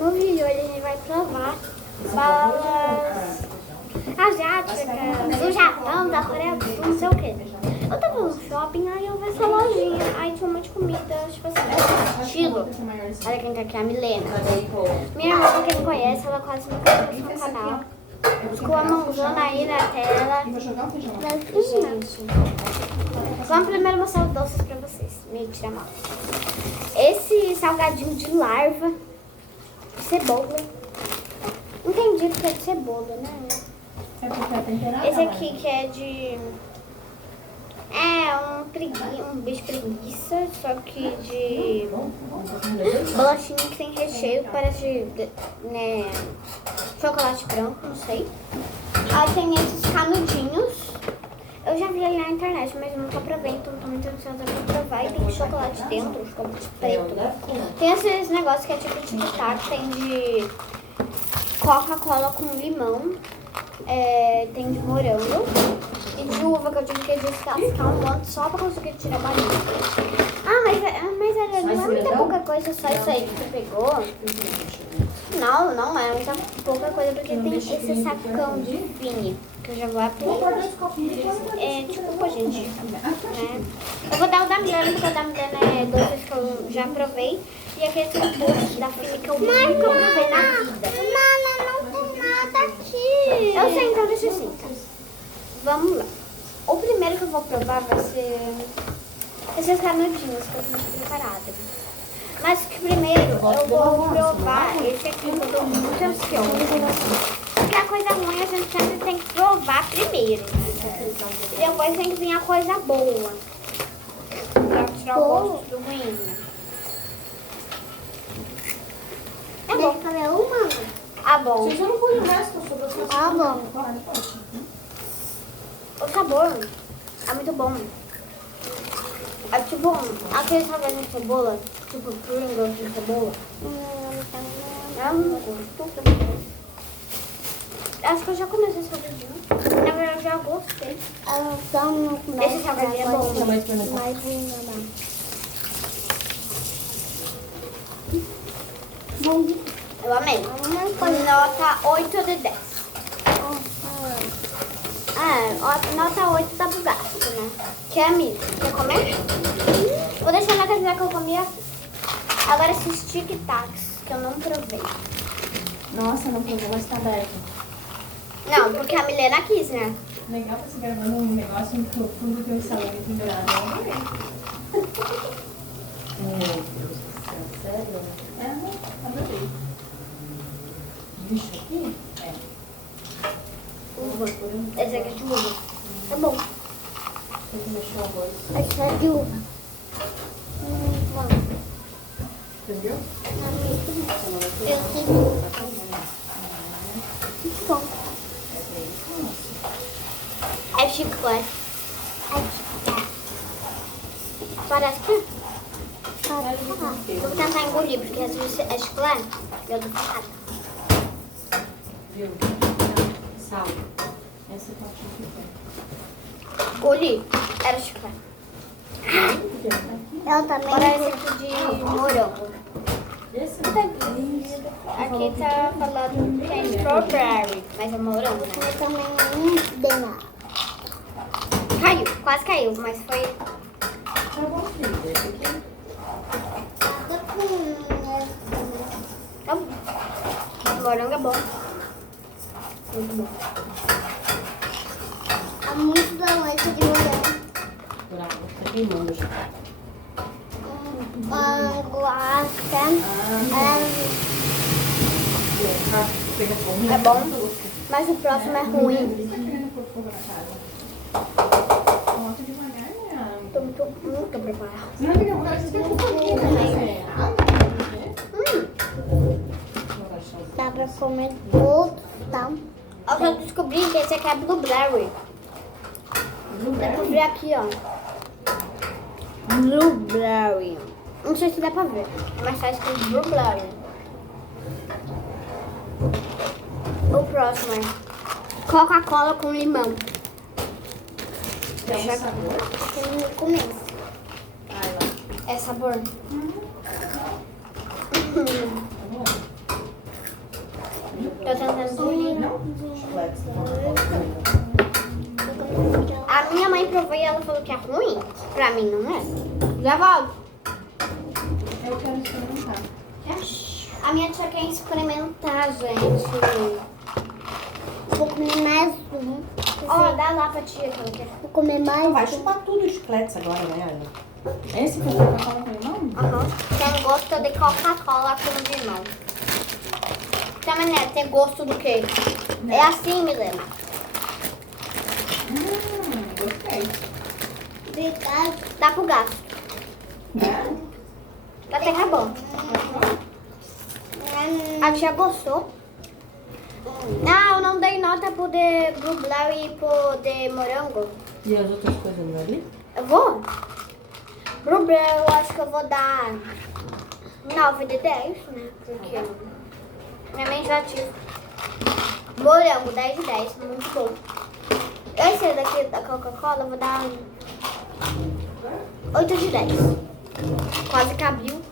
No vídeo hoje a gente vai provar balas asiáticas do Japão, da Coreia do Sul, não sei o que. Eu tava no shopping, aí eu vi essa lojinha, aí tinha um monte de comida, tipo assim, estilo. Olha quem tá aqui, a Milena. Minha irmã, pra quem não conhece, ela quase nunca viu no canal. Ficou a mãozona aí na tela. Gente, vamos primeiro mostrar os doces pra vocês. Mentira, mal. Esse salgadinho de larva, de cebola. Entendi que é de cebola, né? Esse aqui que é de... um bicho preguiça, só que de bolachinha que tem recheio, parece né, chocolate branco, não sei. Aí tem esses canudinhos. Eu já vi ali na internet, mas eu nunca provei, então tô muito ansiosa pra provar. E tem chocolate dentro, chocolate preto. Tem esses negócios que é tipo tic-tac, tem de Coca-Cola com limão, tem de morango e de uva, que eu tive que descascar um monte só pra conseguir tirar a balinha. Mas não é muita pouca coisa, só isso aí que você pegou. Não é muita pouca coisa, porque tem esse sacão de vinho, que eu já vou abrir. Desculpa, gente. Eu vou dar o da Milena, porque o da Milena é doces que eu já provei. E aquele doce da Fini que eu nunca provei na vida. Não tem nada aqui. Eu sei, então deixa assim, tá? Vamos lá. O primeiro que eu vou provar vai ser esses canudinhos que eu tenho preparado. Mas primeiro eu vou provar esse aqui, que eu tô muito ansiosa. Porque a coisa ruim a gente sempre tem que provar primeiro, né? E depois tem que vir a coisa boa. Pra tirar o gosto do ruim, né? É bom. Cadê uma? Ah, bom. Vocês não põem o resto sobre as Ah, bom. O sabor é muito bom. É tipo aquele sabor de cebola, tipo Pringles de cebola. É muito gostoso. Acho que eu já comi esse salgadinho. Na verdade, eu já gostei. Esse salgadinho é bom. Eu amei. Nota 8 de 10. Nota 8 da Bugasco, né? Quer, amigo? Quer comer? Vou deixar na casinha que eu comi aqui. Agora esses tic-tacs que eu não provei. Nossa, não provou, mas tá aberto. Não, porque a Milena quis, né? Legal pra você gravando um negócio em profundo que eu salão pendurado. Meu Deus do céu, sério? Adorei. Bicho aqui? Uva. Esse aqui é de uva. Tá bom. Tem que mexer o arroz. Esse é de uva. Entendeu? Eu sei de uva. Muito bom. É chiclete. Parece que... Eu vou tentar engolir, porque às vezes é chiclete. Eu tô ferrada. Viu? Sal. Essa é a parte. Engoli. Era chiclete. Eu também. Parece aqui de morango. Esse Aqui tá falando que é strawberry, mas é morango, né? Eu também não. Caiu, quase caiu, mas foi... tá bom, filho. Esse aqui. Tá bom. Morango é bom. Muito bom. É muito bom esse de morango. Bravo, tá queimando já. É bom, mas o próximo é ruim. Tô muito preparada. Dá pra comer tudo, tá? Eu já descobri que esse aqui é blueberry. Dá pra ver aqui, ó. Blueberry. Não sei se dá pra ver, mas tá escrito blueberry. O próximo é Coca-Cola com limão. Deixa sabor. Tem no começo. Ai, lá. É sabor. Tá bom? Tô tentando engolir. Chiclete. A minha mãe provou e ela falou que é ruim. Pra mim não é. Já volto. Eu quero experimentar. A minha tia quer experimentar, gente. Vou comer mais um. Ó, dá lá pra tia que ela quer. Vou comer mais Vai um. chupar tudo os chicletes agora, né, Ana? Esse que eu vou colocar no limão? Aham. Tem gosto de Coca-Cola com limão. Também né? Tem gosto do quê? É assim, Milena. Gostei. Dá pro gato. É? Até que é bom. A tia gostou. Não, eu não dei nota pro de blueberry e pro de morango. E as outras coisas não é ali? Eu vou? Blueberry eu acho que eu vou dar 9 de 10, né? Porque minha mãe já tive. Morango, 10 de 10, muito bom. Esse daqui da Coca-Cola eu vou dar 8 de 10. Quase cabiu.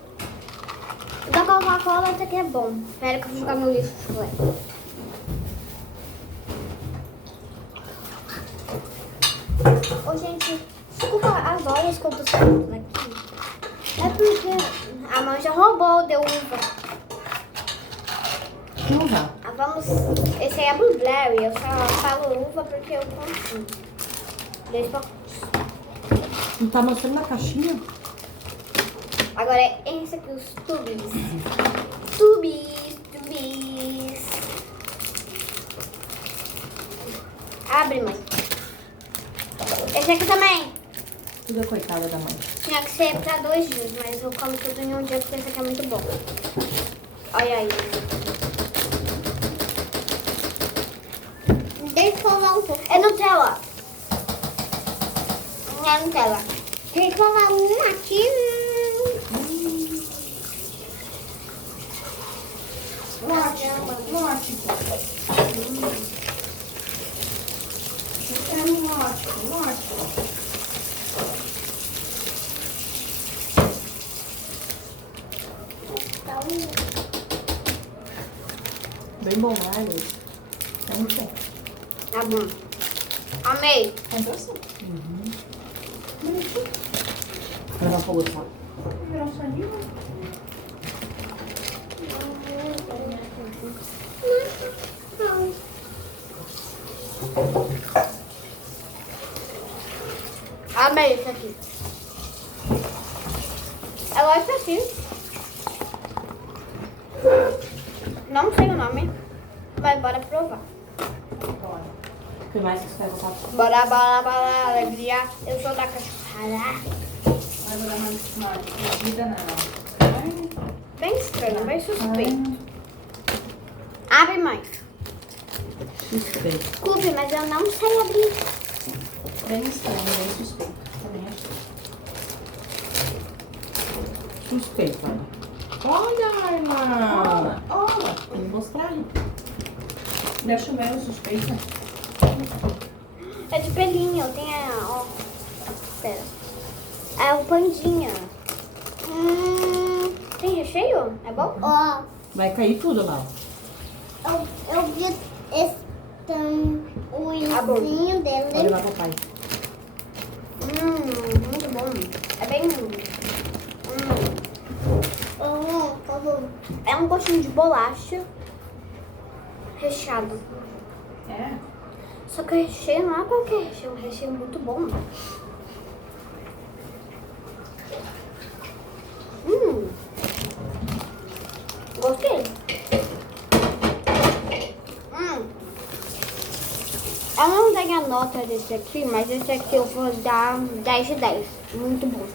O da Coca-Cola esse aqui é bom. Espera que eu vou jogar no lixo de chocolate. Ô, gente, desculpa as olhas quando eu estou aqui. É porque a mãe já roubou, deu uva. Não dá. Ah, vamos. Esse aí é blueberry. Eu só falo uva porque eu consigo. 2 pacotes. Não tá mostrando na caixinha? Agora é esse aqui, os tubis. Tubis, tubis. Abre, mãe. Esse aqui também. Tudo é coitada da mãe. Tinha que ser pra 2 dias, mas eu como tudo em um dia porque esse aqui é muito bom. Olha aí. Deixa eu colar um pouco. É Nutella. Não é Nutella. Tem que colar um aqui. Lógico. Lógico. Bem bom, né, Luiz? É muito bom. Tá bom. Amei. É doce? Eu não vou gostar. Virou um soninho? Amei esse aqui. Eu gosto aqui. Não sei o nome, mas bora provar. Bora. O que mais que você vai botar? Bora, alegria. Eu sou da cachorrada. Vai dar uma medida na carne. Bem estranho, bem suspeito. Abre mais. Suspeito. Desculpe, mas eu não sei abrir. Bem estranho, bem suspeito. Também acho. Suspeito, Ana. Olha, irmã! Olha! Tem que mostrar aí. Deixa o meu suspeito. É de pelinho, tem a... Ó. Pera. É o pandinha. Tem recheio? É bom? Ó, Vai cair tudo lá. eu vi esse o olhinho Olha dele. lá, papai. Muito bom. É bem... Tá bom. É um gostinho de bolacha recheado. É. Só que o recheio não é qualquer recheio, é um recheio muito bom. Gostei. Eu não dei a nota desse aqui, mas esse aqui eu vou dar 10 de 10. Muito bom.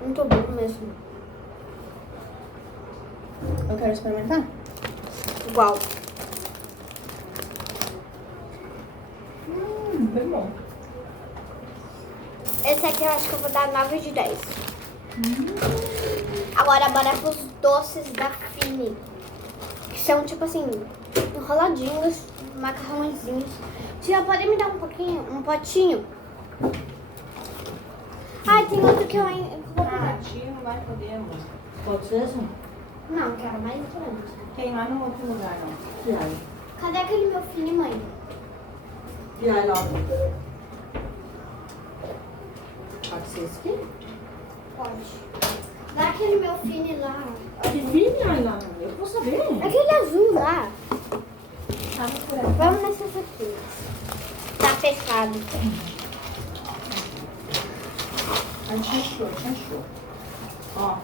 Muito bom mesmo. Eu quero experimentar. Igual. Bem bom. Esse aqui eu acho que eu vou dar 9 de 10. Agora bora pros doces da Fini. Que são tipo assim, enroladinhos, macarrãozinhos. Você já pode me dar um pouquinho, um potinho? Ai, tem outro que eu ainda vou pegar. Tia não vai poder, amor. Pode ser assim? Não, quero mais grande. Tem lá no outro lugar, ó. E aí? Cadê aquele meu filho e mãe? E aí, logo. Pode ser esse aqui? Pode. Dá aquele meu filho lá. Que filho, lá? Eu vou saber. Aquele azul lá. Tá por aí. Vamos nessas aqui. Tá fechado. A gente achou. Ó.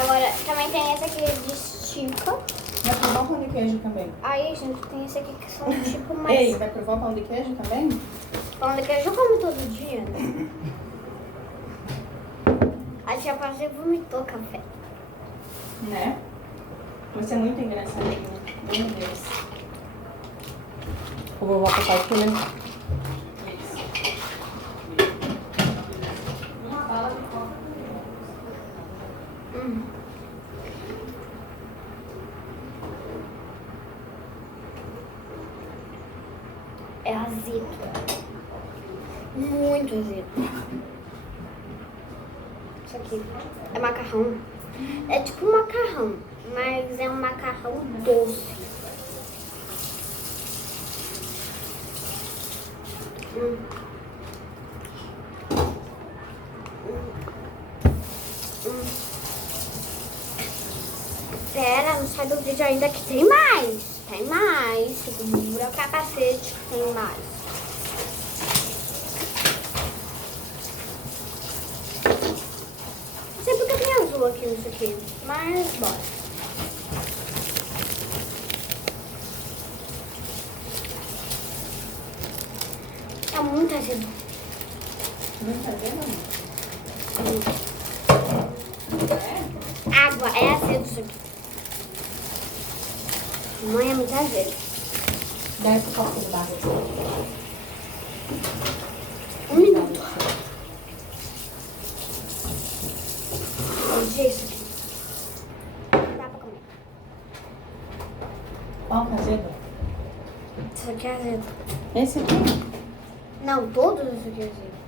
Agora, também tem esse aqui de estica. Vai provar o pão de queijo também. Aí, gente, tem esse aqui que são tipo mais... Ei, vai provar o pão de queijo também? Pão de queijo eu como todo dia, né? A tia quase vomitou café. Né? Você é muito engraçadinho. Meu Deus. O vovó papai experimentar. É azedo. Muito azedo. Isso aqui é macarrão. É tipo um macarrão, mas é um macarrão doce. Pera, não sai do vídeo ainda que tem mais. Tem mais. Segura o capacete que tem mais. Não sei porque tem azul aqui nisso aqui, mas bora. É muito azedo. Não tá vendo? Água, é azedo isso aqui. Mãe, é muito azedo. Dá esse copo de barro. Um minuto. Olha isso aqui. Dá pra comer. Qual que é azedo? Isso aqui é azedo. Esse aqui? Não, todos isso aqui é azedo.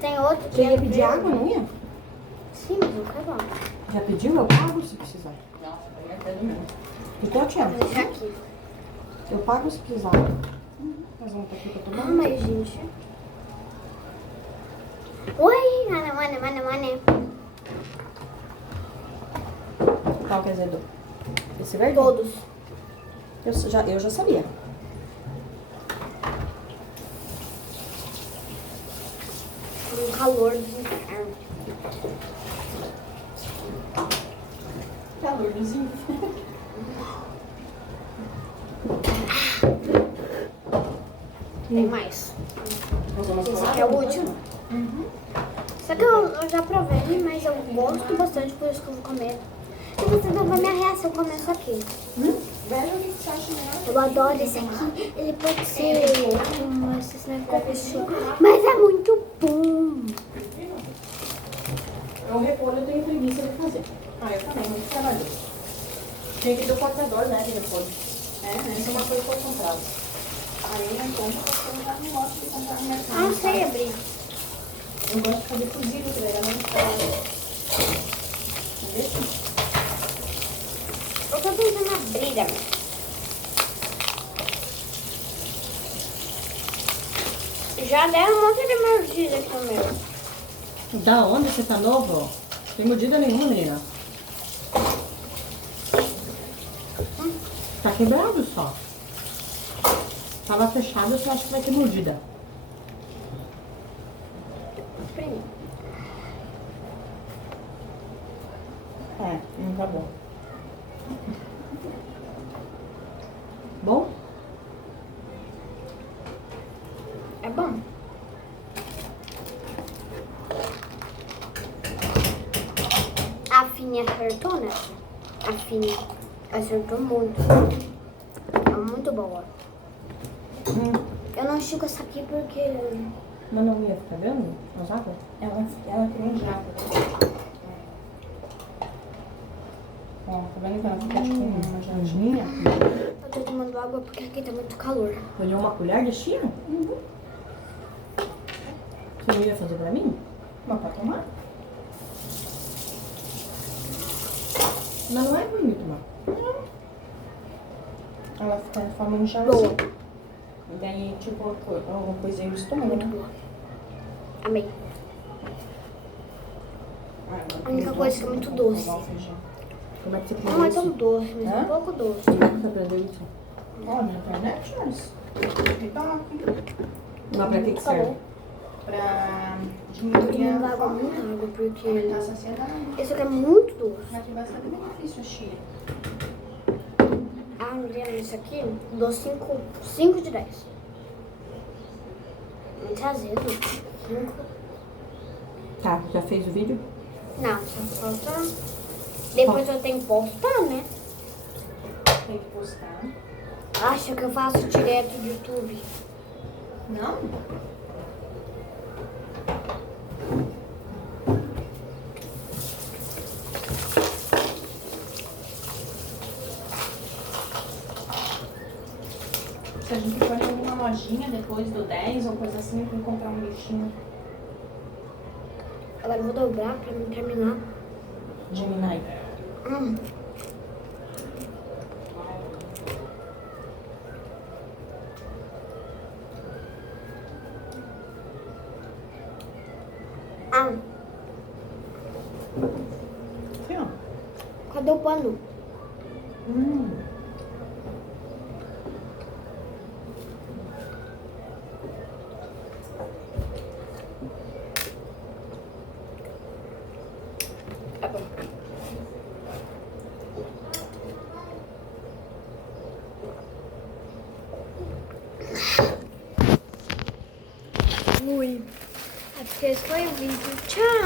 Tem outro que Você é ia pedir verde. água, não ia? Sim, mas eu quero água. Já pediu? Eu pago se precisar. Nossa, aí é até do meu. Então, tia, Vou deixar aqui. eu pago se precisar. Nós vamos estar aqui pra tomar. Ah, mas gente. Oi, mano. Qual que é azedo? Esse verde? Todos. Eu já sabia. Com calor do inferno. Calor dos infernos. Tem mais. Nós vamos Esse falar aqui é o do último. Uhum. Só que eu já provei, mas eu gosto bastante, por isso que eu vou comer. E você não vai minha reação comer isso aqui. Veja o que você acha melhor. Eu adoro esse aqui. Ele pode ser esse negócio, mas é muito bom. O repolho eu tenho preguiça de fazer. Ah, eu também, muito trabalhoso. Tem que ir do cortador, né, de repolho. Essa é uma coisa que eu comprava. Aí eu compro porque eu já não gosto de comprar no mercado. Ah, não sei abrir. Eu gosto de fazer cozido, que daí ela não fica... Entendeu? Eu tô tentando abrir, amiga. Já deram um monte de mordida aqui no meu. Da onde você tá novo? Tem mordida nenhuma, menina. Tá quebrado só. Tava fechado, eu só acho que vai ter mordida. Primeiro. Tá bom. Bom? É bom. A Fini acertou, né? A Fini acertou muito. É muito boa. Eu não estico essa aqui porque... Mas não ia ficar vendo? As águas? Ela tem um jato. Ó, tá vendo que ela fica tipo uma jardim? Eu tô tomando água porque aqui tá muito calor. Olhou uma colher de chino? Você não ia fazer pra mim? Mas pra tomar? Mas não é ruim de tomar. Não. Ela fica em forma de Boa. chãozinho. E daí, tipo, alguma coisinha de estômago, Muito né? boa. Amei. Ah, A única coisa que é muito doce. Como é que você Não é aprendeu tão isso? doce, mas é Hã? um pouco doce. Como é que você aprendeu isso? Ó, na internet, mas... Então, mas pra que serve? Pra Eu tô diminuir tomando a água, fome. muita água, porque Aumentar a saciedade. esse aqui é muito doce. Mas tem bastante benefício, chia. Ah, Mariana, isso aqui eu dou 5 de 10. Muito azedo. 5. Tá, já fez o vídeo? Não, só falta. Depois eu tenho que postar, né? Tem que postar. Acha que eu faço direto do YouTube? Não? Se a gente for em alguma lojinha depois do 10 ou coisa assim, pra comprar um bichinho Agora eu vou dobrar pra não terminar. Gemini. Ah, Aqui, ó. cadê o pano? Tá bom. Fui. Acho que esse foi o vídeo. Tchau.